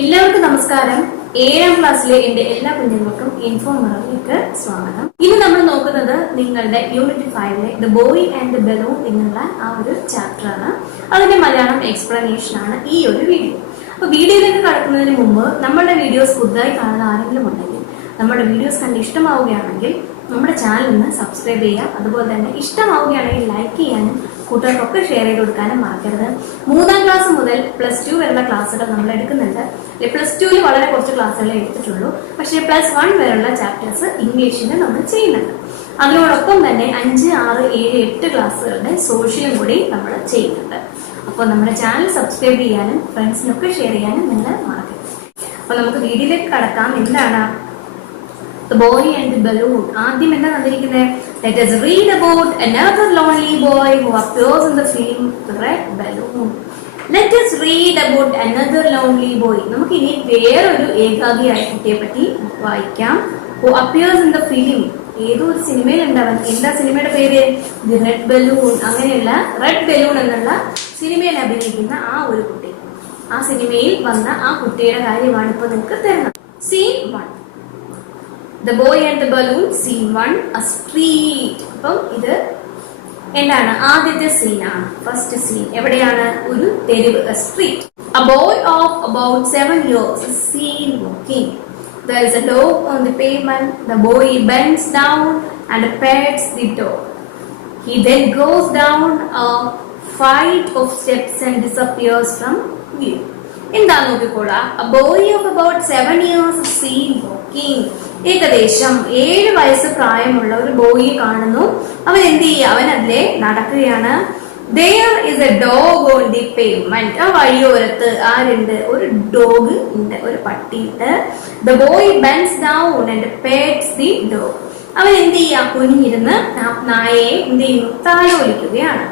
എല്ലാവർക്കും നമസ്കാരം. 7ാം ക്ലാസ്സിലെ എന്റെ എല്ലാ കുഞ്ഞുങ്ങൾക്കും ഇൻഫോമറിലേക്ക് സ്വാഗതം. ഇന്ന് നമ്മൾ നോക്കുന്നത് നിങ്ങളുടെ യൂണിറ്റ് 5ലെ the boy and the balloon എന്നുള്ള ആ ഒരു ചാപ്റ്റർ ആണ്. അതിന്റെ മലയാളം എക്സ്പ്ലനേഷൻ ആണ് ഈ ഒരു വീഡിയോ. അപ്പൊ വീഡിയോയിലേക്ക് കടക്കുന്നതിന് മുമ്പ് നമ്മളുടെ വീഡിയോസ് പുതുതായി കാണുന്ന ആരെങ്കിലും ഉണ്ടെങ്കിൽ നമ്മുടെ വീഡിയോസ് കണ്ട് ഇഷ്ടമാവുകയാണെങ്കിൽ നമ്മുടെ ചാനൽ ഒന്ന് സബ്സ്ക്രൈബ് ചെയ്യുക. അതുപോലെ തന്നെ ഇഷ്ടമാവുകയാണെങ്കിൽ ലൈക്ക് ചെയ്യാനും കൂട്ടുകാർക്കൊക്കെ ഷെയർ ചെയ്ത് കൊടുക്കാനും മറക്കരുത്. 3ാം ക്ലാസ് മുതൽ +2 വരെയുള്ള ക്ലാസ്സുകൾ നമ്മൾ എടുക്കുന്നുണ്ട്. +2ൽ വളരെ കുറച്ച് ക്ലാസ്സുകളെ എടുത്തിട്ടുള്ളൂ. പക്ഷേ +1 വരെയുള്ള ചാപ്റ്റേഴ്സ് ഇംഗ്ലീഷിന് നമ്മൾ ചെയ്യുന്നുണ്ട്. അതിനോടൊപ്പം തന്നെ 5, 6, 7, 8 ക്ലാസ്സുകളുടെ സോഷ്യലും കൂടി നമ്മൾ ചെയ്യുന്നുണ്ട്. അപ്പോൾ നമ്മുടെ ചാനൽ സബ്സ്ക്രൈബ് ചെയ്യാനും ഫ്രണ്ട്സിനൊക്കെ ഷെയർ ചെയ്യാനും നിങ്ങൾ മറക്കരുത്. അപ്പോൾ നമുക്ക് വീഡിയോയിലേക്ക് കടക്കാം. എന്താണ് The Boy and the Balloon? ആദ്യം എന്താ തന്നിരിക്കുന്നത്? Let us read about another lonely boy who appears in the film The Red Balloon. Let us read about another lonely boy. നമുക്ക് ഇനി വേറൊരു ഏകാഗിയായ കുട്ടിയെ പറ്റി വായിക്കാം. Who appears in the film. ഏതോ ഒരു സിനിമയിൽ ഉണ്ടാവാൻ. എന്താ സിനിമയുടെ പേര്? The Red Balloon. അങ്ങനെയുള്ള റെഡ് ബലൂൺ എന്നുള്ള സിനിമയിൽ അഭിനയിക്കുന്ന ആ ഒരു കുട്ടി. ആ സിനിമയിൽ വന്ന ആ കുട്ടിയുടെ കാര്യമാണ് ഇപ്പൊ നിങ്ങൾക്ക് തരുന്നത്. Scene 1. The Boy and the Balloon, Scene 1, a street. അപ്പം ഇത് എന്താണ്? ആദ്യത്തെ സീനാണ്. ഫസ്റ്റ് സീൻ എവിടെയാണ്? ഒരു തെരുവ്, a street. A boy of about 7 years is seen walking. There is a dog on the pavement. The boy bends down and pets the dog. He then goes down a flight of steps and disappears from view. എന്താ നോക്കിക്കോളാം. A boy of about 7 years is seen walking. ഏകദേശം 7 വയസ്സ് പ്രായമുള്ള ഒരു ബോയിയെ കാണുന്നു. അവൻ എന്ത് ചെയ്യുക? അവൻ അതിലെ നടക്കുകയാണ്. There is a dog on the pavement. ആ വഴിയോരത്ത് ആരുണ്ട്? ഒരു ഡോഗ് ഉണ്ട്, ഒരു പട്ടിയുണ്ട്. The boy bends down and pets the dog. അവൻ എന്ത് ചെയ്യുക? കുനിഞ്ഞിരുന്ന് നായയെ എന്ത് ചെയ്യുന്നു? താലോലിക്കുകയാണ്.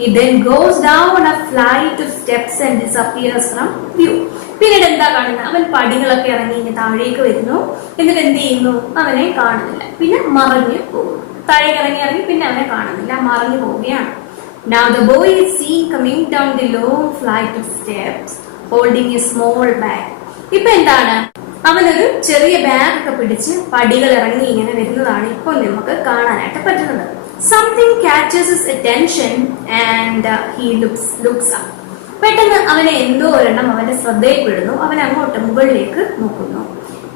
He then goes down a flight of steps and disappears from view. പിന്നീട് എന്താ കാണുന്നത്? അവൻ പടികളൊക്കെ ഇറങ്ങി താഴേക്ക് വരുന്നു. എന്നിട്ട് എന്ത് ചെയ്യുന്നു? അവനെ കാണുന്നില്ല. പിന്നെ മറഞ്ഞു പോകുന്നു. താഴേക്ക് ഇറങ്ങി പിന്നെ അവനെ കാണുന്നില്ല, മറഞ്ഞു പോവുകയാണ്. Now the boy is seen coming down the long flight of steps holding a small bag. ഇപ്പൊ എന്താണ്? അവനൊരു ചെറിയ ബാഗ് ഒക്കെ പിടിച്ച് പടികൾ ഇറങ്ങി ഇങ്ങനെ വരുന്നതാണ് ഇപ്പോൾ നമുക്ക് കാണാനായിട്ട് പറ്റുന്നത്. Something catches his attention and he looks up. പെട്ടെന്ന് അവനെ എന്തോ ഒരെണ്ണം അവന്റെ ശ്രദ്ധയിൽപ്പെടുന്നു. അവൻ അങ്ങോട്ട് മുകളിലേക്ക് നോക്കുന്നു.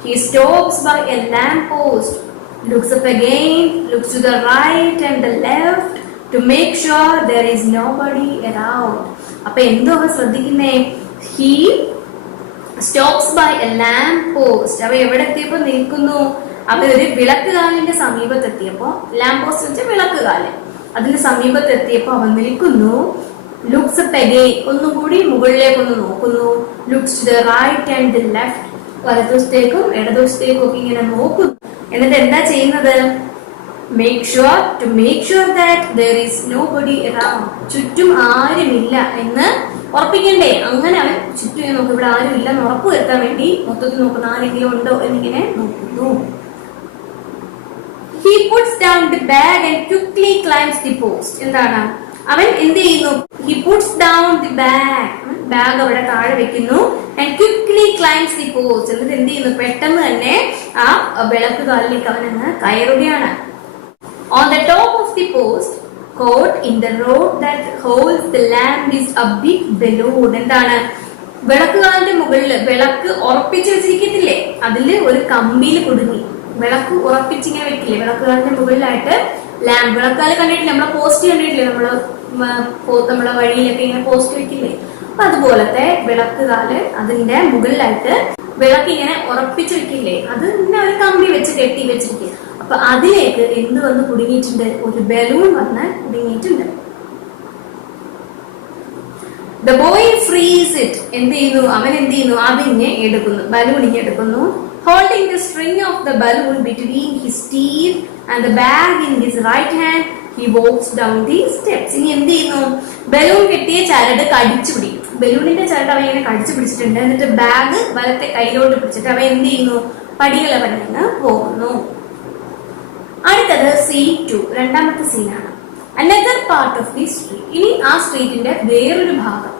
He stops by a lamp post, looks up again, looks to the right and the left to make sure there is nobody around. അപ്പൊ എന്തോ അവൻ ശ്രദ്ധിക്കുന്നേ? He stops by a lamp post. അവ എവിടെ എത്തിയപ്പോ നിൽക്കുന്നു? അവരൊരു വിളക്കുകാലിന്റെ സമീപത്തെത്തിയപ്പോ, ലാമ്പ് പോസ്റ്റ് വെച്ച വിളക്കുകാല്, അതിന്റെ സമീപത്തെത്തിയപ്പോ അവൻ നിൽക്കുന്നു. ലുക്സ് അപ്പ് അഗൈൻ, ഒന്നുകൂടി മുകളിലേക്കൊന്ന് നോക്കുന്നു. Looks to the right and the left, വലതുവശത്തേക്കും ഇടതുവശത്തേക്കും ഒക്കെ ഇങ്ങനെ നോക്കുന്നു. എന്നിട്ട് എന്താ ചെയ്യുന്നത്? Make sure that there is nobody around. ചുറ്റും ആരുമില്ല എന്ന് ഉറപ്പിക്കണ്ടേ? അങ്ങനെ അവൻ ചുറ്റും നോക്കും, ഇവിടെ ആരും ഇല്ലെന്ന് ഉറപ്പ് വരുത്താൻ വേണ്ടി മൊത്തത്തിൽ നോക്കുന്ന ആരെങ്കിലും ഉണ്ടോ എന്നിങ്ങനെ നോക്കുന്നു. He puts down the bag and quickly climbs the post. എന്താണ് അവൻ എന്ത് ചെയ്യുന്നു? He puts down the bag. Bag അവിടെ താഴെ വെക്കുന്നു. And quickly climbs the post. എന്നിട്ട് എന്ത് ചെയ്യുന്നു? പെട്ടെന്ന് തന്നെ ആ വിളക്കുകാലിലേക്ക് അവൻ അങ്ങ് കയറുകയാണ്. On the top of the post, caught in the rope that holds the lamp, is a big balloon. എന്താണ്? വിളക്കുകാലിന്റെ മുകളിൽ വിളക്ക് ഉറപ്പിച്ചു വെച്ചിരിക്കത്തില്ലേ, അതില് ഒരു കമ്പിയിൽ കുടുങ്ങി. വിളക്ക് ഉറപ്പിച്ചിങ്ങനെ വെക്കില്ലേ വിളക്കുകാലിന്റെ മുകളിലായിട്ട്? ലാമ്പ് വിളക്കുകാല് കണ്ടിട്ടില്ലേ? നമ്മളെ പോസ്റ്റ് കണ്ടിട്ടില്ലേ? നമ്മളെ വഴിയിലൊക്കെ ഇങ്ങനെ പോസ്റ്റ് വെക്കില്ലേ? അപ്പൊ അതുപോലത്തെ വിളക്കുകാല് അതിന്റെ മുകളിലായിട്ട് വിളക്ക് ഇങ്ങനെ ഉറപ്പിച്ചു വെക്കില്ലേ? അത് ഇങ്ങനെ ഒരു കമ്പി വെച്ച് കെട്ടി വെച്ചിരിക്കുക. അപ്പൊ അതിലേക്ക് എന്ത് വന്ന് കുടുങ്ങിയിട്ടുണ്ട്? ഒരു ബലൂൺ വന്ന് കുടുങ്ങിയിട്ടുണ്ട്. The boy frees it. എന്ത് ചെയ്യുന്നു? അവൻ എന്ത് ചെയ്യുന്നു? അതിനെ എടുക്കുന്നു, ബലൂണിനെ എടുക്കുന്നു. Holding the string of the balloon between his teeth and the bag in his right hand, he walks down the steps. ഇനി എന്ത് ചെയ്യുന്നു? ബലൂൺ കെട്ടിയ ചരട് കടിച്ചു പിടിക്കും. ബലൂണിന്റെ ചരട് അവൻ ഇങ്ങനെ കടിച്ചു പിടിച്ചിട്ടുണ്ട്. എന്നിട്ട് ബാഗ് വലത്തെ കയ്യിലോട്ട് പിടിച്ചിട്ട് അവൻ എന്ത് ചെയ്യുന്നു? പടികൾ ഇറങ്ങി പോകുന്നു. അടുത്തത് Scene 2, രണ്ടാമത്തെ സീനാണ്. Another part of the street. ഇനി ആ സ്ട്രീറ്റിന്റെ വേറൊരു ഭാഗം.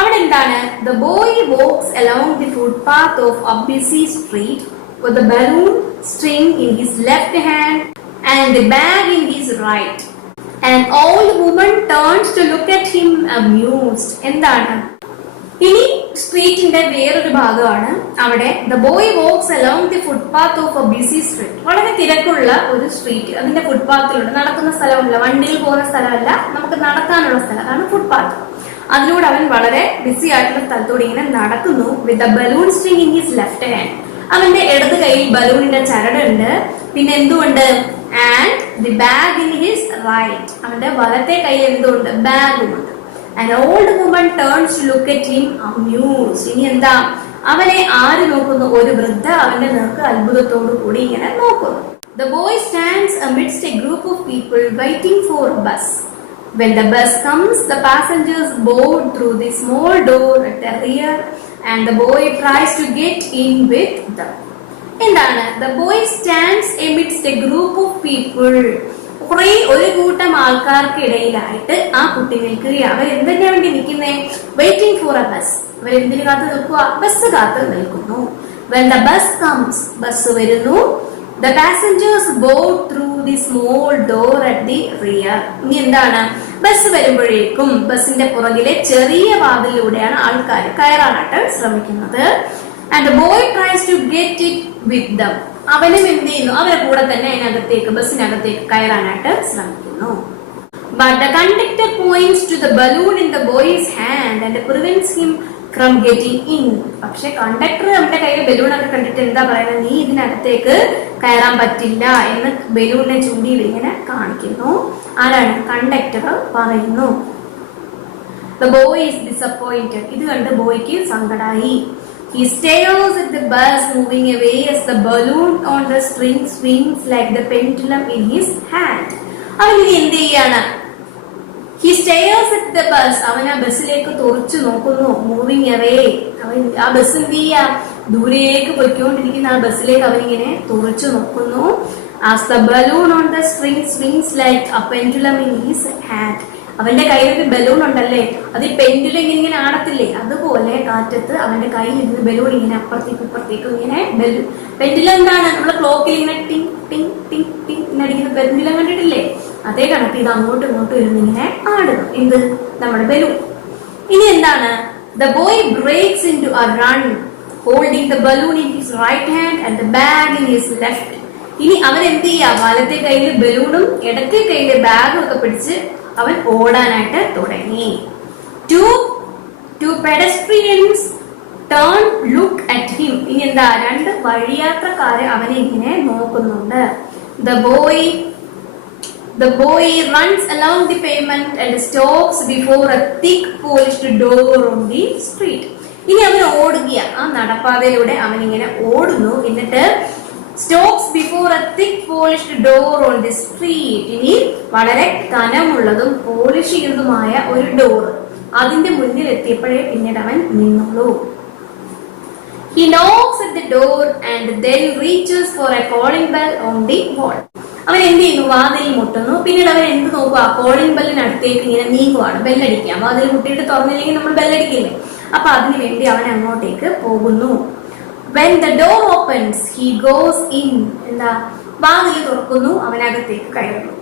അവിടെ എന്താണ്? The boy walks along the footpath of a busy street with the balloon string in his left hand and the bag in his right. An old woman turns to look at him amused. എന്താണ്? ഇനി സ്ട്രീറ്റിന്റെ വേറൊരു ഭാഗമാണ്. അവിടെ the boy walks along the footpath of a busy street. വളരെ തിരക്കുള്ള ഒരു street. അതിന്റെ ഫുട്പാത്തിലൂടെ നടക്കുന്ന സ്ഥലമല്ല, വണ്ടിയിൽ പോകുന്ന സ്ഥലമല്ല, നമുക്ക് നടക്കാനുള്ള സ്ഥലം, അതാണ് ഫുട്പാത്ത്. അതിലൂടെ അവൻ വളരെ ബിസി ആയിട്ടുള്ള സ്ഥലത്തൂടെ ഇങ്ങനെ നടക്കുന്നു. With the balloon string in his left hand. അവന്റെ ഇടത് കയ്യിൽ ബലൂണിന്റെ ചരടുണ്ട്. പിന്നെ എന്തുകൊണ്ട്? And the bag in his right. അവന്റെ വലത്തെ കയ്യിൽ എന്തുണ്ട്? ബാഗുമുണ്ട്. An old woman turns to look at him amused. ഇനി എന്താ? അവനെ ആര് നോക്കുന്നു? ഒരു വൃദ്ധ അവന്റെ നേർക്ക് അത്ഭുതത്തോടു കൂടി ഇങ്ങനെ നോക്കുന്നു. The boy stands amidst a group of people waiting for a bus. When the bus comes, the passengers board through the small door at the rear and the boy tries to get in with them. എന്താണ്? The boy stands amidst a group of people. ഒരു കൂട്ടം ആൾക്കാർക്കിടയിലായിട്ട് ആ കുട്ടി നിൽക്കുകയാണ്. അവർ എന്തിനാ വേണ്ടി നിൽക്കുന്നേ? Waiting for a bus. അവർ എന്തിനു കാത്ത് നിൽക്കുക? ബസ് കാത്ത് നിൽക്കുന്നു. When the bus comes, bus വരുന്നു. The passengers board through the small door at the rear. ഇനി എന്താണ്? ബസ് വരുമ്പോഴേക്കും ബസിന്റെ പുറകിലെ ചെറിയ വാതിലൂടെയാണ് ആൾക്കാർ കയറാനായിട്ട് ശ്രമിക്കുന്നത്. And the boy tries to get it with them. അവനും എന്ത് ചെയ്യുന്നു? അവരെ കൂടെ തന്നെ അതിനകത്തേക്ക്, ബസ്സിനകത്തേക്ക് കയറാനായിട്ട് ശ്രമിക്കുന്നു. But the conductor points to the balloon in the boy's hand and prevents him from getting in. പക്ഷെ കണ്ടക്ടർ നമ്മുടെ കയ്യിൽ ബലൂണൊക്കെ കണ്ടിട്ട് എന്താ പറയുന്നത്? നീ ഇതിനകത്തേക്ക് കയറാൻ പറ്റില്ല എന്ന് ബലൂണിനെ ചൂണ്ടി ഇങ്ങനെ കാണിക്കുന്നു. ആരാണ്? കണ്ടക്ടർ പറയുന്നു. The boy is disappointed. ഇത് കണ്ട് ബോയ്ക്ക് സങ്കടായി. He stares at the bus moving away as the balloon on the string swings like the pendulum in his hand. അവൻ ഇനി എന്ത് ചെയ്യാണ്? He stares at the bus. അവൻ ആ ബസ്സിലേക്ക് തുറച്ചു നോക്കുന്നു. Moving away. അവൻ ആ ബസ് എന്ത് ചെയ്യാ? ദൂരേക്ക് പൊയ്ക്കൊണ്ടിരിക്കുന്ന ആ ബസ്സിലേക്ക് അവനിങ്ങനെ തുറച്ചു നോക്കുന്നു. As the balloon on the string swings like a pendulum in his hand. അവന്റെ കയ്യിൽ ബലൂൺ ഉണ്ടല്ലേ, അത് ഈ പെൻഡുലം ഇങ്ങനെ ആടത്തില്ലേ, അതുപോലെ കാറ്റത്ത് അവന്റെ കയ്യിൽ ഇരുന്ന് ബലൂൺ ഇങ്ങനെ അപ്പുറത്തേക്കും ഇപ്പുറത്തേക്കും ഇങ്ങനെ പെൻഡുലം എന്താണ്? നമ്മളെ ക്ലോക്കിൽ ഇങ്ങനെ ടിങ് ടിങ് ടിങ് ടിങ് അടിക്കുന്ന പെൻഡുലം കണ്ടിട്ടില്ലേ? അതേ കണക്ക് ഇത് അങ്ങോട്ടും ഇങ്ങോട്ടും ഇരുന്ന് ഇങ്ങനെ ആടുന്നു. എന്ത്? നമ്മുടെ ബലൂൺ. ഇനി എന്താണ്? The boy breaks into a run holding the balloon in his right hand and the bag in his left. ഇനി അവൻ എന്ത് ചെയ്യാ? വലത്തെ കയ്യിൽ ബലൂണും ഇടത്തെ കയ്യിൽ ബാഗും ഒക്കെ പിടിച്ച് അവൻ ഓടാനായിട്ട് തുടങ്ങി. Two pedestrians turn look at him. ഇനി എന്താ? രണ്ട് വഴിയാത്രക്കാര് അവനെ ഇങ്ങനെ നോക്കുന്നുണ്ട്. The boy runs along the pavement and stops before a thick polished door on the street. ഇനി അവൻ ഓടുകയാ. ആ നടപ്പാതയിലൂടെ അവൻ ഇങ്ങനെ ഓടുന്നു. എന്നിട്ട് stops before A thick polished door on the street. ഇനി വളരെ കനമുള്ളതും പോളിഷ് ചെയ്തതുമായ ഒരു ഡോർ, അതിന്റെ മുന്നിൽ എത്തിയപ്പോഴേ പിന്നീട് അവൻ നിന്നുള്ളൂ. He knocks at the door and then reaches for a calling bell on the wall. അവൻ എന്ത് ചെയ്യുന്നു? വാതിൽ മുട്ടുന്നു. പിന്നീട് അവൻ എന്ത് നോക്കുക? കോളിംഗ് ബെല്ലിനടുത്തേക്ക് ഇങ്ങനെ നീങ്ങുവാണ്. ബെല്ലടിക്കാം. വാതിൽ മുട്ടിയിട്ട് തുറന്നില്ലെങ്കിൽ നമ്മൾ ബെല്ലടിക്കില്ലേ? അപ്പൊ അതിനു വേണ്ടി അവൻ അങ്ങോട്ടേക്ക് പോകുന്നു. When the door opens, he goes in. എന്താ? വാതിൽ തുറക്കുന്നു, അവനകത്തേക്ക് കയറുന്നു.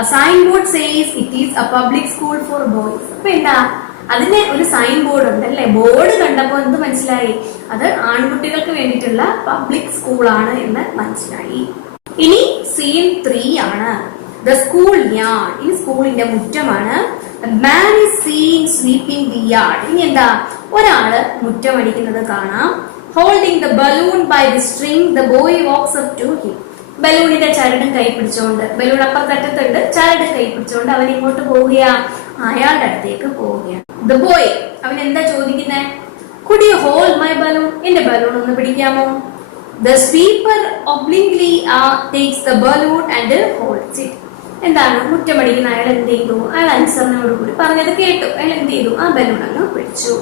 A signboard says it is a public school for boys. അപ്പൊ എന്താ? അതിന് ഒരു സൈൻ ബോർഡ് ഉണ്ട് അല്ലെ? ബോർഡ് കണ്ടപ്പോ എന്ത് മനസ്സിലായി? അത് ആൺകുട്ടികൾക്ക് വേണ്ടിയിട്ടുള്ള പബ്ലിക് സ്കൂളാണ് എന്ന് മനസ്സിലായി. ഇനി സീൻ 3 ആണ്. The school yard. ഈ സ്കൂളിന്റെ മുറ്റമാണ്. The man is seen sweeping the yard. ഇനി എന്താ? ഒരാള് മുറ്റമടിക്കുന്നത് കാണാം. Holding the balloon by the string, the boy walks up to him. ബലൂണിന്റെ ചരടും കൈ പിടിച്ചോണ്ട്, ബലൂൺ അപ്പുറത്തറ്റത്തുണ്ട്, ചരട് കൈ പിടിച്ചോണ്ട് അവൻ ഇങ്ങോട്ട് പോവുകയാ, അയാളുടെ അടുത്തേക്ക് പോവുകയാണ്. The boy, അവൻ എന്താ ചോദിക്കുന്നേ? Could you hold my balloon? എന്റെ ബലൂൺ ഒന്ന് പിടിക്കാമോ? The sweeper obliquely takes the balloon and holds it. എന്താണ്? മുറ്റമടിക്കുന്ന അയാൾ എന്ത് ചെയ്തു? അയാൾ അനുസരണയോടുകൂടി പറഞ്ഞത് കേട്ടു. അയാൾ എന്ത് ചെയ്തു? ആ ബലൂൺ അങ്ങ് പിടിച്ചു.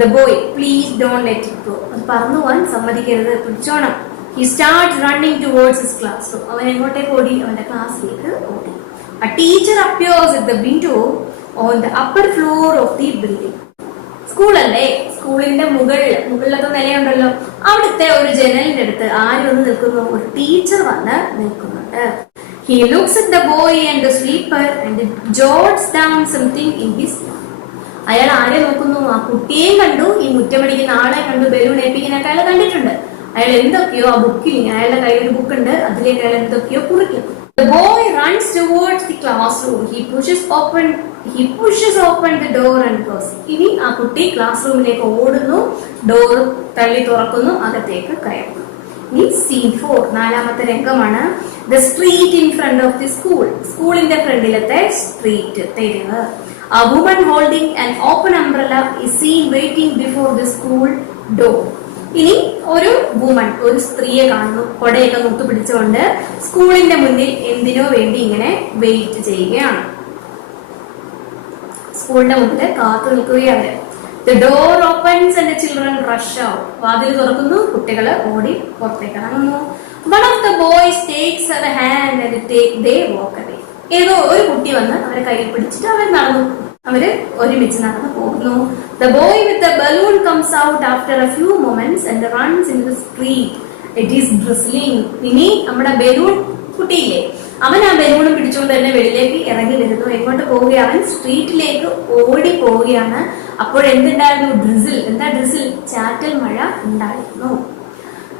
The boy, please don't let it go. അത് പറന്നു പോവാൻ സമ്മതിക്കരുത്, പിടിച്ചോണം. He starts running towards his classroom. അവൻ എങ്ങോട്ടേക്ക് ഓടി? അവന്റെ ക്ലാസ്സിലേക്ക് ഓടി. A teacher appears at the window on the upper floor of the building. സ്കൂളല്ലേ, സ്കൂളിന്റെ മുകളിലത്തെ നിലയുണ്ടല്ലോ, അവിടുത്തെ ഒരു ജനലിന്റെ അടുത്ത് ആര് വന്ന് നിൽക്കുന്നു? ഒരു ടീച്ചർ വന്ന് നിൽക്കുന്നുണ്ട്. He looks at the boy and the sweeper and jots down something in his note. അയാൾ ആരെ നോക്കുന്നു? ആ കുട്ടിയെയും കണ്ടു, ഈ മുറ്റമടിക്കുന്ന ആളെ കണ്ടു, ബലൂൺ ഏൽപ്പിക്കുന്നൊക്കെ അയാൾ കണ്ടിട്ടുണ്ട്. അയാൾ എന്തൊക്കെയോ ആ ബുക്കിൽ, അയാളുടെ കയ്യിൽ ഒരു ബുക്ക് ഉണ്ട്, അതിലേക്ക് അയാൾ എന്തൊക്കെയോ കുറിക്കുന്നു. The boy runs towards the classroom. He pushes open the door and goes. ഇനി ആ കുട്ടി ക്ലാസ് റൂമിലേക്ക് ഓടുന്നു, ഡോർ തള്ളി തുറക്കുന്നു, അകത്തേക്ക് കയറുന്നു. ഇനി scene 4, 4ാമത്തെ രംഗമാണ്. The street in front of the school. സ്കൂളിന്റെ ഫ്രണ്ടിലത്തെ സ്ട്രീറ്റ്, തെരുവ്. A woman holding an open umbrella is seen waiting before the school door. ഇനി ഒരു വുമൺ, ഒരു സ്ത്രീയെ കാണുന്നു, കൊടയൊക്കെ മുത്തു പിടിച്ചുകൊണ്ട് സ്കൂളിന്റെ മുന്നിൽ എന്തിനോ വേണ്ടി ഇങ്ങനെ വെയിറ്റ് ചെയ്യുകയാണ്. സ്കൂളിന്റെ മുന്നിൽ കാത്തു നിൽക്കുകയാണ്. The door opens and the children rush out. വാതിൽ തുറക്കുന്നു, കുട്ടികൾ ഓടി പുറത്തേക്ക് ഇറങ്ങുന്നു. One of the boys takes her hand and they walk away. ഏതോ ഒരു കുട്ടി വന്ന് അവരെ കയ്യിൽ പിടിച്ചിട്ട് അവര് ഒരുമിച്ച് നടന്നു പോകുന്നു. The boy with the balloon comes out after a few moments and runs in the street. It is drizzling. ഇനി നമ്മുടെ ബലൂൺ കുട്ടിയില്ലേ, അവൻ ആ ബലൂണും പിടിച്ചുകൊണ്ട് തന്നെ വെളിയിലേക്ക് ഇറങ്ങി വരുന്നു. എങ്ങോട്ട് പോവുകയാണ്? അവൻ സ്ട്രീറ്റിലേക്ക് ഓടി പോവുകയാണ്. അപ്പോഴെന്തുണ്ടായിരുന്നു? ഡ്രിസിൽ. എന്താ ഡ്രിസിൽ? ചാറ്റൽ മഴ ഉണ്ടായിരുന്നു.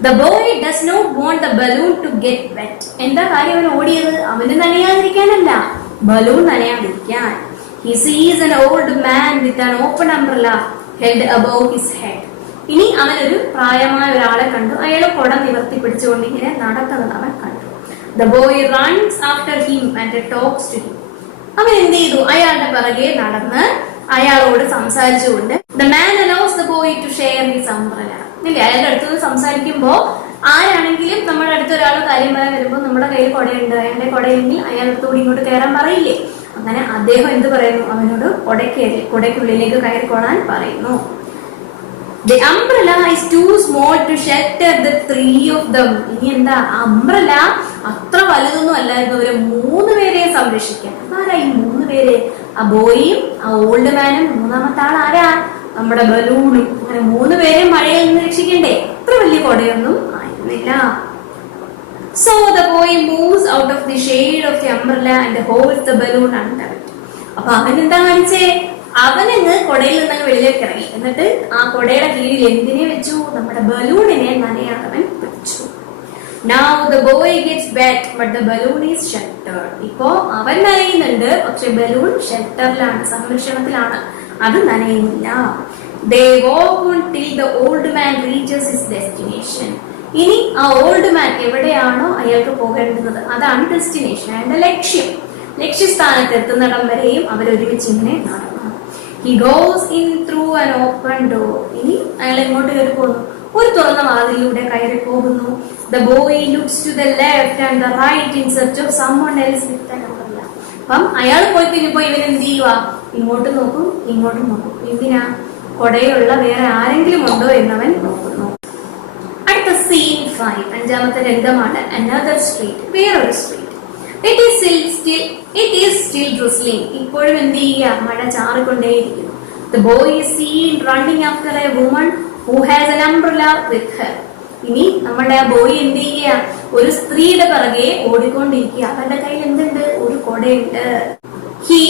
The boy does not want the balloon to get wet. എന്താ കാര്യം അവൻ ഓടിയത്? അവന് നനയാതിരിക്കാനല്ല, balloon നനയാതിരിക്കാൻ. He sees an old man with an open umbrella held above his head. ഇനി അവനൊരു പ്രായമായ ഒരാളെ കണ്ടു. അയാൾ കുട നിവർത്തി പിടിച്ചുകൊണ്ട് ഇങ്ങനെ നടക്കുന്നത് അവൻ കണ്ടു. The boy runs after him and talks to him. അവൻ എന്ത് ചെയ്തു? അയാളുടെ പിറകെ നടന്ന് അയാളോട് സംസാരിച്ചുകൊണ്ട് the man allows the boy to share his umbrella. ഇല്ലേ, അയാളുടെ അടുത്ത് സംസാരിക്കുമ്പോ ആരാണെങ്കിലും നമ്മുടെ അടുത്ത് ഒരാൾ കാര്യം പറയാൻ വരുമ്പോൾ നമ്മുടെ കയ്യിൽ കുടയുണ്ട്, അയാളുടെ കുടയില്ലെങ്കിൽ അയാളടുത്തോട് ഇങ്ങോട്ട് കയറാൻ പറയില്ലേ? അങ്ങനെ അദ്ദേഹം എന്ത് പറയുന്നു? അവനോട് കുടയ്ക്കുള്ളിലേക്ക് കയറിക്കൊള്ളാൻ പറയുന്നു. The umbrella is too small to shelter the three of them. ഇനി എന്താ? അംബ്രല അത്ര വലുതൊന്നും അല്ലായിരുന്നു, അവരെ 3 പേരെ സംരക്ഷിക്കാൻ. ആരാ ഈ 3 പേര്? ആ ബോയും, ആ ഓൾഡ് മാനും, 3ാമത്തെ ആൾ ആരാ? നമ്മുടെ ബലൂണും. അങ്ങനെ 3 പേരെ മഴയിൽ നിന്ന് രക്ഷിക്കണ്ടേ? അത്ര വലിയ കൊടയൊന്നും ആയിരുന്നില്ല. So the boy moves out of the shade of the umbrella and holds the balloon under it. അപ്പൊ അവൻ എന്താ കാണിച്ചേ? അവനങ്ങ് കൊടയിൽ നിന്നങ്ങ് വെളിയിലേക്ക് ഇറങ്ങി. എന്നിട്ട് ആ കൊടയുടെ കീഴിൽ എന്തിനെ വെച്ചു? നമ്മുടെ ബലൂണിനെ നനയാതവൻ പിടിച്ചു. Now the boy gets wet but the balloon is sheltered. ഇപ്പോ അവൻ നനയുന്നുണ്ട്, പക്ഷെ ബലൂൺ ഷെൽട്ടറിലാണ്, സംരക്ഷണത്തിലാണ്, അത് നനയുന്നില്ല. They walk on till the old man reaches his destination. ഇനി ആ ഓൾഡ് മാൻ എവിടെയാണോ അയാൾക്ക് പോകേണ്ടുന്നത് അതാണ് ഡെസ്റ്റിനേഷൻ, അയാളുടെ ലക്ഷ്യം. ലക്ഷ്യസ്ഥാനത്ത് എത്തുന്നിടം വരെയും അവരൊരുമിച്ച് ഇങ്ങനെ നടന്നു. He goes in through an open door. ഇനി അയാൾ എങ്ങോട്ട് കയറി പോകുന്നു? ഒരു തുറന്ന വാതിലിലൂടെ കയറി പോകുന്നു. The boy looks to the left and the right in search of someone else with an umbrella. അപ്പം അയാൾ പോയി കഴിഞ്ഞപ്പോ ഇവൻ എന്ത് ചെയ്യുക? ഇങ്ങോട്ട് നോക്കും, ഇങ്ങോട്ടും നോക്കും. എന്തിനാ? കൊടയുള്ള വേറെ ആരെങ്കിലും ഉണ്ടോ എന്നവൻ നോക്കുന്നു. അടുത്ത scene 5, 5ാമത്തെ രംഗമാണ്. Another street, വേറൊരു street. It is still drizzling. ഇപ്പോഴും എന്ത് ചെയ്യുക? മഴ ചാറിക്കൊണ്ടേയിരിക്കുന്നു. The boy is seen running after a woman who has an umbrella with her. ഇനി നമ്മുടെ ആ ബോയ് എന്ത് ചെയ്യുക? ഒരു സ്ത്രീയുടെ പിറകെ ഓടിക്കൊണ്ടിരിക്കുക. അവന്റെ കയ്യിൽ എന്തുണ്ട്? ഒരു കൊടയുണ്ട്. He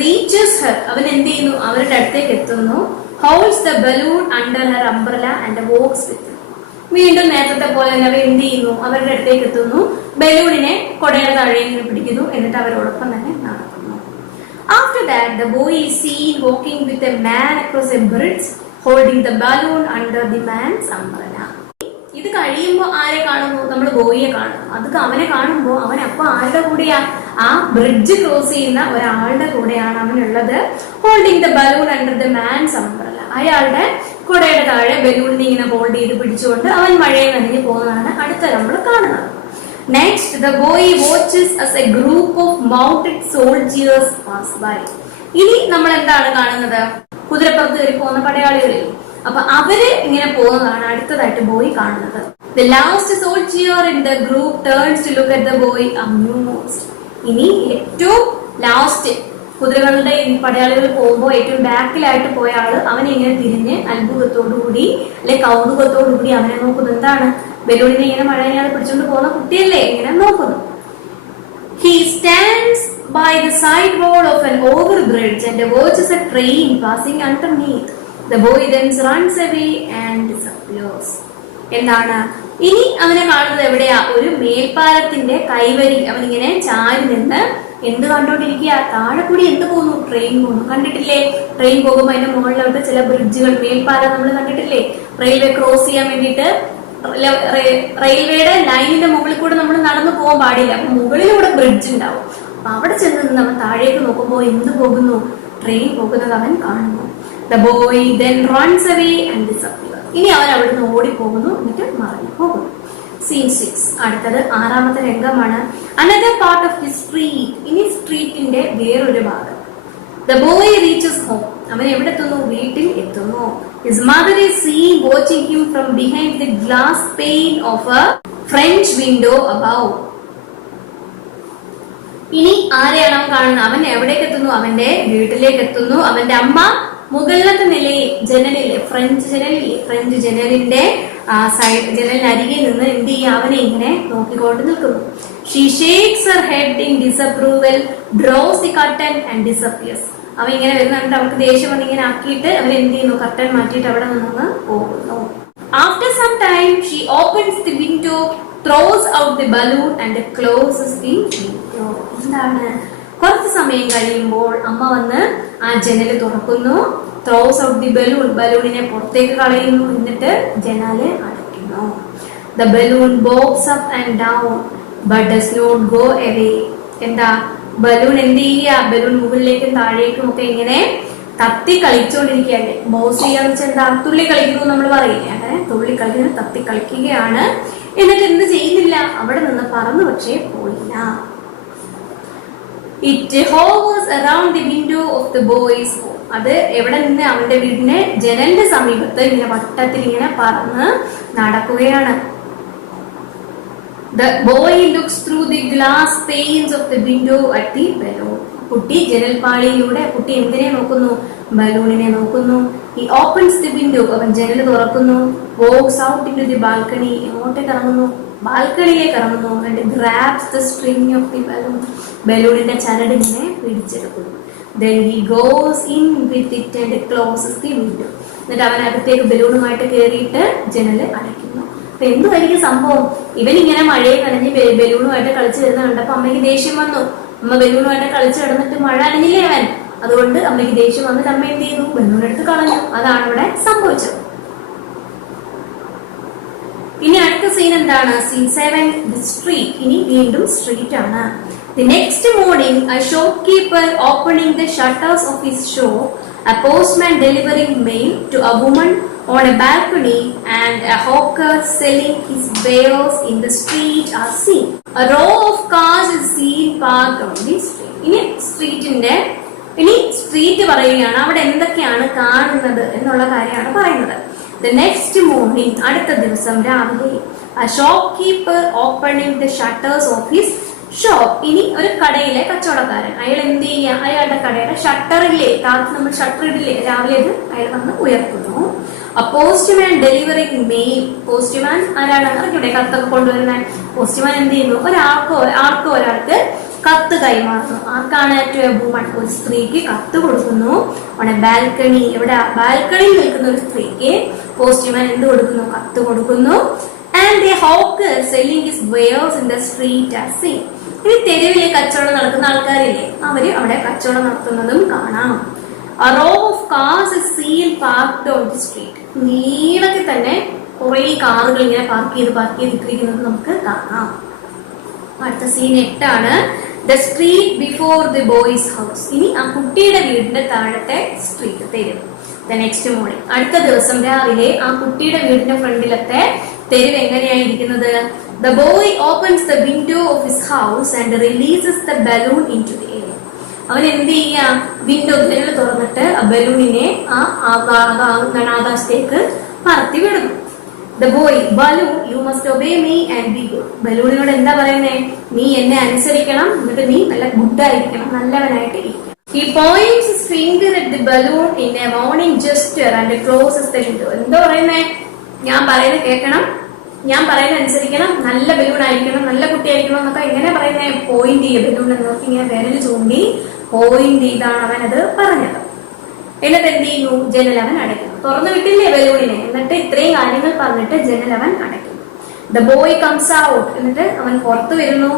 reaches her. അവൻ എന്ത് ചെയ്യുന്നു? അവരുടെ അടുത്തേക്ക് എത്തുന്നു. Holds the balloon under her umbrella and walks with her. വീണ്ടും നേരത്തെ പോലെ തന്നെ അവർ എന്ത് ചെയ്യുന്നു? അവരുടെ അടുത്തേക്ക് എത്തുന്നു, ബലൂണിനെ കൊടയുടെ താഴെ പിടിക്കുന്നു, എന്നിട്ട് അവരോടൊപ്പം തന്നെ നടക്കുന്നു. After that, the boy is seen walking with a man across a bridge, holding the balloon under the man's umbrella. ഇത് കഴിയുമ്പോൾ ആരെ കാണുന്നു? നമ്മൾ ബോയിയെ കാണുന്നു. അത് അവനെ കാണുമ്പോൾ അവൻ അപ്പൊ ആരുടെ കൂടെയാ? ആ ബ്രിഡ്ജ് ക്രോസ് ചെയ്യുന്ന ഒരാളുടെ കൂടെയാണ് അവനുള്ളത്. Holding the balloon under the man's umbrella. അയാളുടെ കൊടയുടെ താഴെ ബലൂണിനെ ഇങ്ങനെ ഹോൾഡ് ചെയ്ത് പിടിച്ചുകൊണ്ട് അവൻ മഴയിൽ നനഞ്ഞു പോകുന്നതാണ് അടുത്ത നമ്മൾ കാണുന്നത്. Next, the boy watches as a group of mounted soldiers pass by. ഇനി നമ്മൾ എന്താണ് കാണുന്നത്? കുതിരപ്പുറത്ത് കയറി പോകുന്ന പടയാളികളിൽ. അപ്പൊ അവര് ഇങ്ങനെ പോകുന്നതാണ് അടുത്തതായിട്ട് ബോയ് കാണുന്നത്. The last soldier in the group turns to look at the boy amused. ഇനി ഏറ്റവും ലാസ്റ്റ് കുതിരകളുടെ ഈ പടയാളികൾ പോകുമ്പോൾ ഏറ്റവും ബാക്കിലായിട്ട് പോയ ആള് അവനെ ഇങ്ങനെ തിരിഞ്ഞ് അത്ഭുതത്തോടുകൂടി അല്ലെ കൗതുകത്തോടുകൂടി അവനെ നോക്കുന്നു. എന്താണ്? ബലൂണിനെ ഇങ്ങനെ മഴയില്ലാതെ പിടിച്ചുകൊണ്ട് പോകുന്ന കുട്ടിയല്ലേ ഇങ്ങനെ നോക്കുന്നു. He stands by the side road of an overbridge and watches a train passing underneath. The boy then runs away and disappears. എന്താണ്? ഇനി അവനെ കാണുന്നത് എവിടെയാ? ഒരു മേൽപ്പാലത്തിന്റെ കൈവരി അവനിങ്ങനെ ചാരി നിന്ന് എന്ത് കണ്ടോണ്ടിരിക്കുക? താഴെ കൂടി എന്ത് പോകുന്നു? ട്രെയിൻ പോകുന്നു. കണ്ടിട്ടില്ലേ? ട്രെയിൻ പോകുമ്പോൾ അതിന്റെ മുകളിലോട്ട് ചില ബ്രിഡ്ജുകൾ, മേൽപ്പാലം നമ്മൾ കണ്ടിട്ടില്ലേ? റെയിൽവേ ക്രോസ് ചെയ്യാൻ വേണ്ടിയിട്ട് റെയിൽവേയുടെ ലൈനിന്റെ മുകളിൽ കൂടെ നമ്മൾ നടന്നു പോകാൻ പാടില്ല. അപ്പൊ മുകളിലൂടെ ബ്രിഡ്ജ് ഉണ്ടാവും. അപ്പൊ അവിടെ ചെന്ന് നിന്ന് അവൻ താഴേക്ക് നോക്കുമ്പോൾ എന്ത് പോകുന്നു? ട്രെയിൻ പോകുന്നത് അവൻ കാണുന്നു. The boy then runs away and disappears. ഇനി അവൻ അവിടുന്ന് ഓടിപ്പോകുന്നു, എന്നിട്ട് മറഞ്ഞു പോകുന്നു. Scene 6. അടുത്തത് 6ാമത്തെ രംഗമാണ്. Another part of his street. ഇനി സ്ട്രീറ്റിന്റെ വേറൊരു ഭാഗം. The boy reaches home. അവൻ എവിടെ എത്തുന്നു? വീട്ടിൽ എത്തുന്നു. His mother is seen watching him from behind the glass pane of a French window above. ഇനി ആരെയാണ് അവൻ കാണുന്നത്? അവൻ എവിടേക്ക് എത്തുന്നു? അവന്റെ വീട്ടിലേക്ക് എത്തുന്നു. അവന്റെ അമ്മ മുകളിലത്തെ നിലയിൽ ജനലിലെ ഫ്രഞ്ച് ജനലിന്റെ ജനലിനരികെ നിന്ന് എന്ത് ചെയ്യുക? അവനെ ഇങ്ങനെ നോക്കിക്കൊണ്ട് നിൽക്കുന്നു. She shakes her head in disapproval, draws the curtain and disappears. അവൻ ഇങ്ങനെ വരുന്നുണ്ട്. അവർക്ക് ദേഷ്യം വന്ന് ഇങ്ങനെ ആക്കിയിട്ട് അവൻ എന്ത് ചെയ്യുന്നു? കർട്ടൻ മാറ്റിയിട്ട് അവിടെ നിന്ന് പോകുന്നു. After some time she opens the window, throws out the balloon and closes the window. എന്താണ്? കുറച്ച് സമയം കഴിയുമ്പോൾ അമ്മ വന്ന് ആ ജനല് തുറക്കുന്നു. throws out the balloon, ബലൂണിനെ പുറത്തേക്ക് കളയുന്നു, എന്നിട്ട് ജനല് അടയ്ക്കുന്നു. The balloon bobs up and down but does not go away. എന്താ? ബലൂൺ എന്ത് ചെയ്യുക? ബലൂൺ മുകളിലേക്കും താഴേക്കും ഒക്കെ ഇങ്ങനെ തത്തി കളിച്ചുകൊണ്ടിരിക്കുകയല്ലേ. ബോസ് ചെയ്യാന്ന് വെച്ചാൽ എന്താ? തുള്ളി കളിക്കുന്നു നമ്മൾ പറയില്ലേ? അങ്ങനെ തുള്ളി കളിക്കുന്നത്, തത്തി കളിക്കുകയാണ്. എന്നിട്ട് എന്ത് ചെയ്യുന്നില്ല? അവിടെ നിന്ന് പറന്നു പക്ഷേ പോയില്ല. It hovers around the window of the boy's home. അത് എവിടെ നിന്ന്? അവന്റെ വീടിന്റെ ജനലിന്റെ സമീപത്ത് ഇങ്ങനെ വട്ടത്തിൽ ഇങ്ങനെ പറന്ന് നടക്കുകയാണ്. The boy looks through the glass panes of the window at the balloon. കുട്ടി ജനൽപാളിയിലൂടെ കുട്ടി എന്തിനെ നോക്കുന്നു? ബലൂണിനെ നോക്കുന്നു. He opens the window. അവൻ ജനൽ തുറക്കുന്നു. Walks out into the balcony. എങ്ങോട്ടേക്ക് ഇറങ്ങുന്നു? ബാൽക്കണിയിലേക്ക് ഇറങ്ങുന്നു. And grabs the string of the balloon. ബലൂണിന്റെ ചരട് ഇങ്ങനെ പിടിച്ചെടുക്കുന്നു. Then he goes in with it and closes the window. എന്നിട്ട് അവൻ അകത്തേക്ക് ബലൂണുമായിട്ട് കയറിയിട്ട് ജനല് അടയ്ക്കുന്നു. അപ്പൊ എന്തുമായിരിക്കും സംഭവം? ഇവൻ ഇങ്ങനെ മഴയെ നനഞ്ഞ് ബലൂണുമായിട്ട് കളിച്ചു വരുന്ന കണ്ടപ്പോ അമ്മയ്ക്ക് ദേഷ്യം വന്നു. അമ്മ ബലൂണുമായിട്ട് കളിച്ചു കിടന്നിട്ട് മഴ അനഞ്ഞില്ലേ അവൻ? അതുകൊണ്ട് അമ്മയ്ക്ക് ദേഷ്യം വന്നിട്ട് അമ്മ എന്ത് ചെയ്തു? ബലൂൺ എടുത്ത് കളഞ്ഞു. അതാണ് ഇവിടെ സംഭവിച്ചത്. ഇനി അടുത്ത സീൻ എന്താണ്? Scene 7, the street. ഇനി വീണ്ടും സ്ട്രീറ്റ് ആണ്. The next morning, a shopkeeper opening the shutters of his shop, a postman delivering mail to a woman on a balcony, and a hawker selling his wares in the street are seen. A row of cars is seen parked on the street. ഇനി street പറയുകയാണ്. അവിടെ എന്തൊക്കെയാണ് കാണുന്നത് എന്നുള്ള കാര്യമാണ് പറയുന്നത്. The next morning, അടുത്ത ദിവസം രാവിലെ, a shopkeeper opening the shutters of his shop. ഇനി ഒരു കടയിലെ കച്ചവടക്കാരൻ, അയാൾ എന്ത് ചെയ്യുക? അയാളുടെ കടയുടെ ഷട്ടർ ഇല്ലേ, താഴത്ത് നമ്മൾ ഷട്ടർ ഇടില്ലേ, രാവിലെ അത് അയാൾ വന്ന് ഉയർത്തുന്നു. Postman delivering mail. പോസ്റ്റ്മാൻ ആരാണ്? അറിഞ്ഞൂടെ? കത്തൊക്കെ കൊണ്ടുവരുന്ന പോസ്റ്റ്മാൻ എന്ത് ചെയ്യുന്നു? ഒരാൾക്ക് കത്ത് കൈമാറുന്നു. ആർക്കാണ്? ടു എ വുമൺ, ഒരു സ്ത്രീക്ക് കത്ത് കൊടുക്കുന്നു. On A balcony. എവിടെ? ബാൽക്കണിയിൽ നിൽക്കുന്ന ഒരു സ്ത്രീക്ക് പോസ്റ്റ്മാൻ എന്ത് കൊടുക്കുന്നു? കത്ത് കൊടുക്കുന്നു. And a hawker selling his wares in the street are seen. ഇനി തെരുവിലെ കച്ചവടം നടത്തുന്ന ആൾക്കാരില്ലേ, അവര് അവിടെ കച്ചവടം നടത്തുന്നതും കാണാം. A row of cars is seen parked on the street. നീളത്തിൽ തന്നെ കുറെ കാറുകൾ ഇങ്ങനെ പാർക്ക് ചെയ്ത് ഇട്ടിരിക്കുന്നത് നമുക്ക് കാണാം. അടുത്ത സീൻ 8 ആണ്. The street before the boy's house. ഇനി ആ കുട്ടിയുടെ വീടിന്റെ താഴത്തെ സ്ട്രീറ്റ്, തെരുവ്. The next morning, അടുത്ത ദിവസം രാവിലെ ആ കുട്ടിയുടെ വീടിന്റെ ഫ്രണ്ടിലത്തെ തെരുവ് എങ്ങനെയായിരിക്കുന്നത്? The boy opens the window of his house and releases the balloon into the air. അവൻ എന്ത് ചെയ്യാ? വിൻഡോ ജനൽ തുറന്നിട്ട് ആ ബലൂണിനെ ആകാശത്തേക്ക് പറത്തി വിടുന്നു. The boy, balloon, you must obey me and be good. ബലൂണിനോട് എന്താ പറയുന്നേ? നീ എന്നെ അനുസരിക്കണം, എന്നിട്ട് നീ നല്ല ഗുഡ് ആയിരിക്കണം, നല്ലവനായിട്ട് ഇരിക്കണം. He points his finger at the balloon in a warning gesture and closes the window. എന്താ പറയുന്നേ? ഞാൻ പറയുന്നത് കേൾക്കണം, ഞാൻ പറയുന്നത് അനുസരിക്കണം, നല്ല ബലൂൺ ആയിരിക്കണം, നല്ല കുട്ടിയായിരിക്കണം എന്നൊക്കെ എങ്ങനെ പറയുന്നത്? പോയിന്റ് ചെയ്യുക, ബലൂൺ എന്ന് നോക്കി ഇങ്ങനെ വിരൽ ചൂണ്ടി പോയിന്റ് ചെയ്താണ് അവനത് പറഞ്ഞത്. എന്നിട്ട് എന്ത് ചെയ്യുന്നു? ജനലവൻ അടയ്ക്കുന്നു. തുറന്നു വിട്ടില്ലേ ബലൂണിനെ? എന്നിട്ട് ഇത്രയും കാര്യങ്ങൾ പറഞ്ഞിട്ട് ജനലവൻ അടയ്ക്കുന്നു. The boy comes out. എന്നിട്ട് അവൻ പുറത്തു വരുന്നു.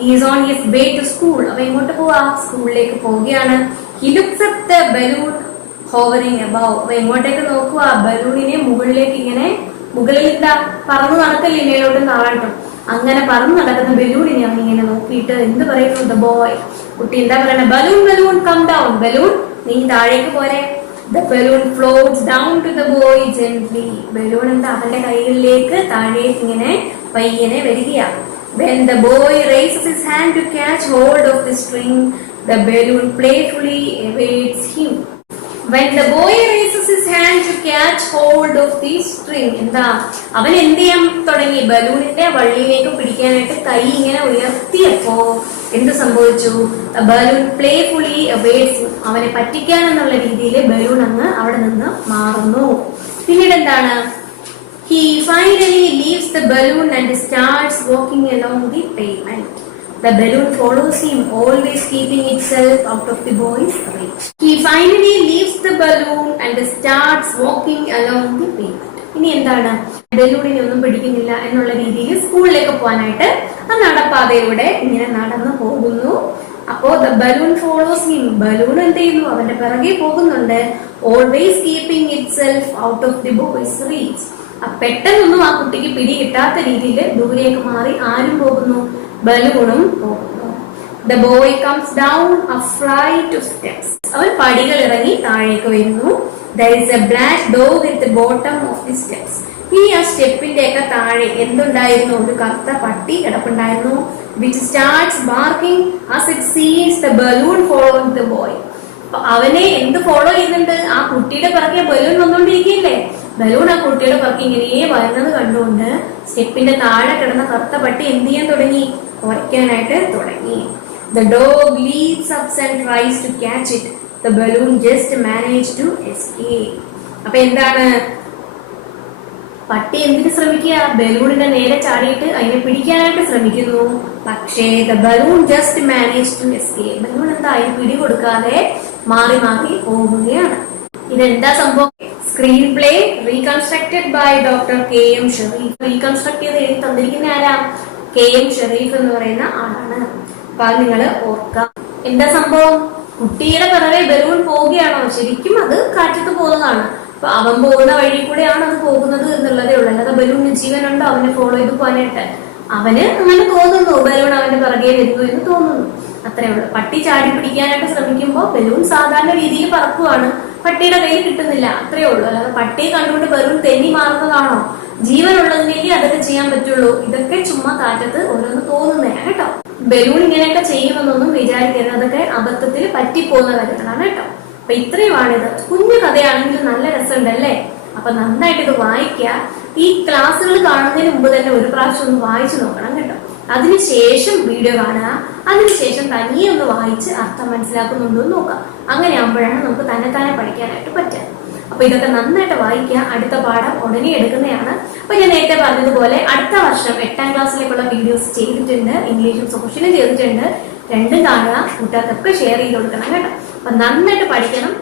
He is on his way to school. അവൻ എങ്ങോട്ട് പോവാ? സ്കൂളിലേക്ക് പോവുകയാണ്. He looks at the balloon hovering above. അവൻ എങ്ങോട്ടേക്ക് നോക്കുക? ബലൂണിനെ മുകളിലേക്ക് ഇങ്ങനെ, മുകളിൽ എന്താ പറന്നു നടക്കല്ലേ മേലോട്ടും താഴോട്ടും, അങ്ങനെ പറന്നു നടക്കുന്ന ബലൂണിനെ അവൻ ഇങ്ങനെ നോക്കിയിട്ട് എന്ത് പറയുന്നു? The boy, കുട്ടി എന്താ പറയണ? Balloon balloon come down. Balloon നീ താഴേക്ക് പോരെ. The balloon floats down to the boy gently. Balloon എന്താ അവന്റെ കൈകളിലേക്ക് താഴേക്ക് ഇങ്ങനെ പയ്യനെ വരികയാണ്. When the boy raises his hand to catch hold of the string, the balloon playfully evades him. When the boy raises his hand to catch hold of the string, എന്താ അവൻ എന്ത് ചെയ്യാൻ തുടങ്ങി? ബലൂണിന്റെ വള്ളിയിലേക്ക് പിടിക്കാനായിട്ട് കൈ ഇങ്ങനെ ഉയർത്തിയപ്പോ എന്ത് സംഭവിച്ചു? Balloon പ്ലേഫുള്ളി evades him. അവനെ പറ്റിക്കാൻ എന്നുള്ള രീതിയിൽ ബലൂൺ അങ്ങ് അവിടെ നിന്ന് മാറുന്നു. പിന്നീട് എന്താണ്? He finally leaves the balloon and starts walking along the pavement. The balloon follows him, always keeping itself out of the boy's reach. He finally leaves the balloon and starts walking along the pavement. ഇനി എന്താണ്? ബലൂണിനെ ഒന്നും പിടിക്കുന്നില്ല എന്നുള്ള രീതിയിൽ സ്കൂളിലേക്ക് പോകാനായിട്ട് ആ നടപ്പാതയിലൂടെ ഇങ്ങനെ നടന്നു പോകുന്നു. അപ്പോ the balloon follows him. Balloon എന്ത് ചെയ്യുന്നു? അവന്റെ പിറകെ പോകുന്നുണ്ട്. Always keeping itself out of the boy's reach. പെട്ടെന്നൊന്നും ആ കുട്ടിക്ക് പിടി കിട്ടാത്ത രീതിയിൽ ദൂരേക്ക് മാറി ആരും പോകുന്നു? ബലൂണും പോകുന്നു. The boy comes down a flight of steps. അവൻ പടികൾ ഇറങ്ങി താഴേക്ക് വരുന്നു. There is a black dog at the bottom of the steps. ഈ ആ സ്റ്റെപ്പിന്റെ ഒക്കെ താഴെ എന്തുണ്ടായിരുന്നു? ഒരു കറുത്ത പട്ടി കിടപ്പുണ്ടായിരുന്നു. Which starts barking as it sees the balloon following the boy. അവനെ എന്ത് ഫോളോ ചെയ്യുന്നുണ്ട്? ആ കുട്ടിയുടെ പിറകെ ബലൂൺ വന്നുകൊണ്ടിരിക്കുകയല്ലേ? ബലൂൺ ആ കുട്ടിയുടെ പിറകെ ഇങ്ങനെ വരുന്നത് കണ്ടുകൊണ്ട് സ്റ്റെപ്പിന്റെ താഴെ കിടന്ന കറുത്ത പട്ടി എന്ത് ചെയ്യാൻ തുടങ്ങി? കുറയ്ക്കാനായിട്ട് തുടങ്ങി. The dog leaps up and tries to catch it. The balloon just managed to escape. അപ്പൊ എന്താണ്? പട്ടി എന്തിനു ശ്രമിക്കുക? ബലൂണിന്റെ നേരെ ചാടിയിട്ട് അതിനെ പിടിക്കാനായിട്ട് ശ്രമിക്കുന്നു. പക്ഷേ the balloon just managed to escape. ബലൂൺ എന്താ അതിന് പിടി കൊടുക്കാതെ മാറി മാറി പോവുകയാണ്. ഇതെന്താ സംഭവം? Screen play reconstructed by doctor KM Shereef. Reconstruct ചെയ്ത് എഴുതി തന്നിരിക്കുന്ന ആരാ? KM ഷെറീഫ് എന്ന് പറയുന്ന ആളാണ്. അപ്പൊ അത് നിങ്ങൾ ഓർക്കാം. എന്താ സംഭവം? കുട്ടിയുടെ പിറകെ ബലൂൺ പോവുകയാണോ? ശരിക്കും അത് കാറ്റത്ത് പോകുന്നതാണ്. അപ്പൊ അവൻ പോകുന്ന വഴി കൂടെയാണ് അത് പോകുന്നത് എന്നുള്ളതേ ഉള്ളൂ. അല്ലാതെ ബലൂണിന് ജീവനുണ്ടോ അവനെ ഫോളോ ചെയ്ത് പോകാനായിട്ട്? അവന് അങ്ങനെ തോന്നുന്നു, ബലൂൺ അവന്റെ പിറകെ വരുന്നു എന്ന് തോന്നുന്നു. അത്രേ ഉള്ളൂ. പട്ടി ചാടി പിടിക്കാനായിട്ട് ശ്രമിക്കുമ്പോൾ ബലൂൺ സാധാരണ രീതിയിൽ പറക്കുവാണ്, പട്ടിയുടെ കയ്യിൽ കിട്ടുന്നില്ല. അത്രേ ഉള്ളൂ. അല്ലാതെ പട്ടിയെ കണ്ടുകൊണ്ട് ബലൂൺ തെന്നി മാറുന്നതാണോ? ജീവനുള്ളതിലേക്ക് അതൊക്കെ ചെയ്യാൻ പറ്റുള്ളൂ. ഇതൊക്കെ ചുമ്മാ കാറ്റത്ത് ഓരോന്ന് തോന്നുന്നതാണ് കേട്ടോ. ബലൂൺ ഇങ്ങനെയൊക്കെ ചെയ്യുമെന്നൊന്നും വിചാരിക്കരുത്. അതൊക്കെ അബദ്ധത്തിൽ പറ്റിപ്പോകുന്ന കാര്യങ്ങളാണ് കേട്ടോ. അപ്പൊ ഇത്രയുമാണിത്. കുഞ്ഞു കഥയാണെങ്കിലും നല്ല രസമുണ്ടല്ലേ? അപ്പൊ നന്നായിട്ട് ഇത് വായിക്കുക. ഈ ക്ലാസ്സുകൾ കാണുന്നതിന് മുമ്പ് തന്നെ ഒരു പ്രാവശ്യം ഒന്ന് വായിച്ചു നോക്കണം കേട്ടോ. അതിനുശേഷം വീഡിയോ കാണുക. അതിനുശേഷം തനിയെ ഒന്ന് വായിച്ച് അർത്ഥം മനസ്സിലാക്കുന്നുണ്ടോ എന്ന് നോക്കാം. അങ്ങനെ ആകുമ്പോഴാണ് നമുക്ക് തന്നെ പഠിക്കാനായിട്ട് പറ്റുക. അപ്പൊ ഇതൊക്കെ നന്നായിട്ട് വായിക്കുക. അടുത്ത പാഠം ഉടനെ എടുക്കുന്നതാണ്. അപ്പൊ ഞാൻ നേരത്തെ പറഞ്ഞതുപോലെ അടുത്ത വർഷം 8ാം ക്ലാസ്സിലേക്കുള്ള വീഡിയോസ് ചെയ്തിട്ടുണ്ട്. ഇംഗ്ലീഷും സോഷ്യലും ചെയ്തിട്ടുണ്ട്. രണ്ടും കാണുക. കൂട്ടുകാർക്കൊക്കെ ഷെയർ ചെയ്ത് കൊടുക്കണം കേട്ടോ. അപ്പൊ നന്നായിട്ട് പഠിക്കണം.